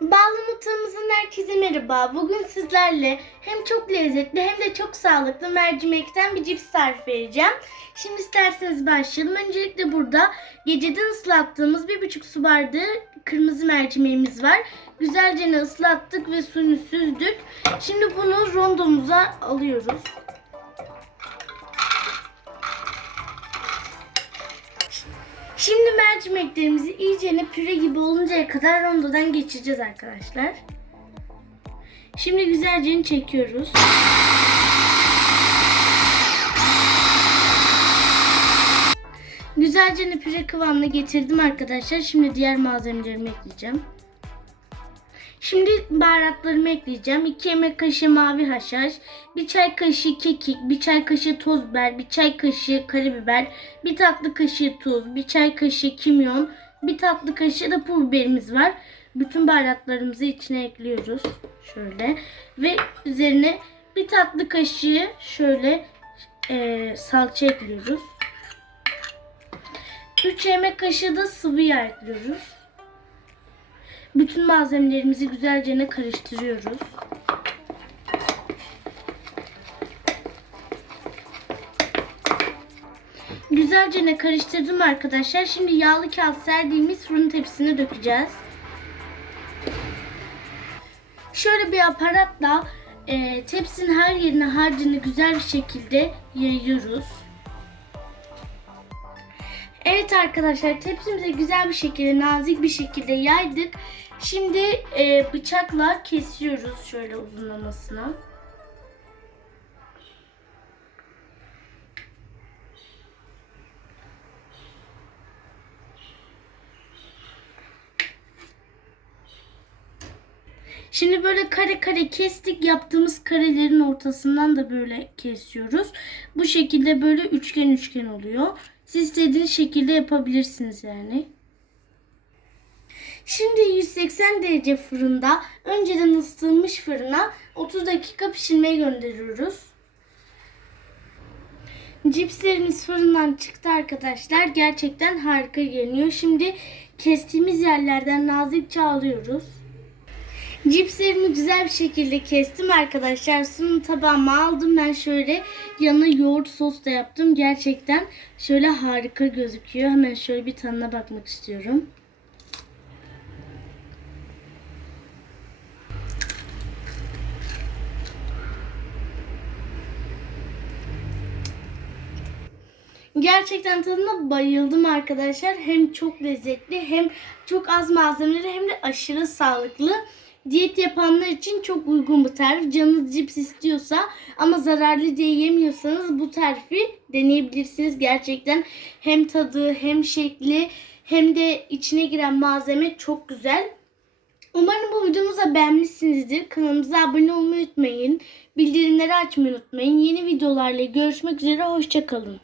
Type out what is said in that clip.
Bağlı mutfağımızın herkese merhaba. Bugün sizlerle hem çok lezzetli hem de çok sağlıklı mercimekten bir cips tarifi vereceğim. Şimdi isterseniz başlayalım. Öncelikle burada geceden ıslattığımız bir buçuk su bardağı kırmızı mercimeğimiz var. Güzelce ıslattık ve suyunu süzdük. Şimdi bunu rondomuza alıyoruz. Şimdi mercimeklerimizi iyicene püre gibi oluncaya kadar rondodan geçireceğiz arkadaşlar. Şimdi güzelce çekiyoruz. Güzelce püre kıvamına getirdim arkadaşlar. Şimdi diğer malzemelerimi ekleyeceğim. Şimdi baharatlarımı ekleyeceğim. 2 yemek kaşığı mavi haşhaş, 1 çay kaşığı kekik, 1 çay kaşığı toz biber, 1 çay kaşığı karabiber, 1 tatlı kaşığı tuz, 1 çay kaşığı kimyon, 1 tatlı kaşığı da pul biberimiz var. Bütün baharatlarımızı içine ekliyoruz. Şöyle ve üzerine 1 tatlı kaşığı şöyle e, salça ekliyoruz. 3 yemek kaşığı da sıvı yağ ekliyoruz. Bütün malzemelerimizi güzelce karıştırıyoruz. Güzelce karıştırdım arkadaşlar. Şimdi yağlı kağıt serdiğimiz fırın tepsisine dökeceğiz. Şöyle bir aparatla e, tepsinin her yerine harcını güzel bir şekilde yayıyoruz. Evet arkadaşlar tepsimize güzel bir şekilde nazik bir şekilde yaydık. Şimdi e, bıçakla kesiyoruz şöyle uzunlamasına. Şimdi böyle kare kare kestik. Yaptığımız karelerin ortasından da böyle kesiyoruz. Bu şekilde böyle üçgen üçgen oluyor. Siz istediğiniz şekilde yapabilirsiniz yani. Şimdi 180 derece fırında önceden ısıtılmış fırına 30 dakika pişirmeye gönderiyoruz. Cipslerimiz fırından çıktı arkadaşlar. Gerçekten harika görünüyor. Şimdi kestiğimiz yerlerden nazikçe alıyoruz. Cipslerimi güzel bir şekilde kestim arkadaşlar. Sunum tabağıma aldım. Ben şöyle yanına yoğurt sos da yaptım. Gerçekten şöyle harika gözüküyor. Hemen şöyle bir tadına bakmak istiyorum. Gerçekten tadına bayıldım arkadaşlar. Hem çok lezzetli hem çok az malzemeleri hem de aşırı sağlıklı. Diyet yapanlar için çok uygun bu tarif. Canınız cips istiyorsa ama zararlı diye yemiyorsanız bu tarifi deneyebilirsiniz. Gerçekten hem tadı hem şekli hem de içine giren malzeme çok güzel. Umarım bu videomuzu beğenmişsinizdir. Kanalımıza abone olmayı unutmayın. Bildirimleri açmayı unutmayın. Yeni videolarla görüşmek üzere. Hoşçakalın.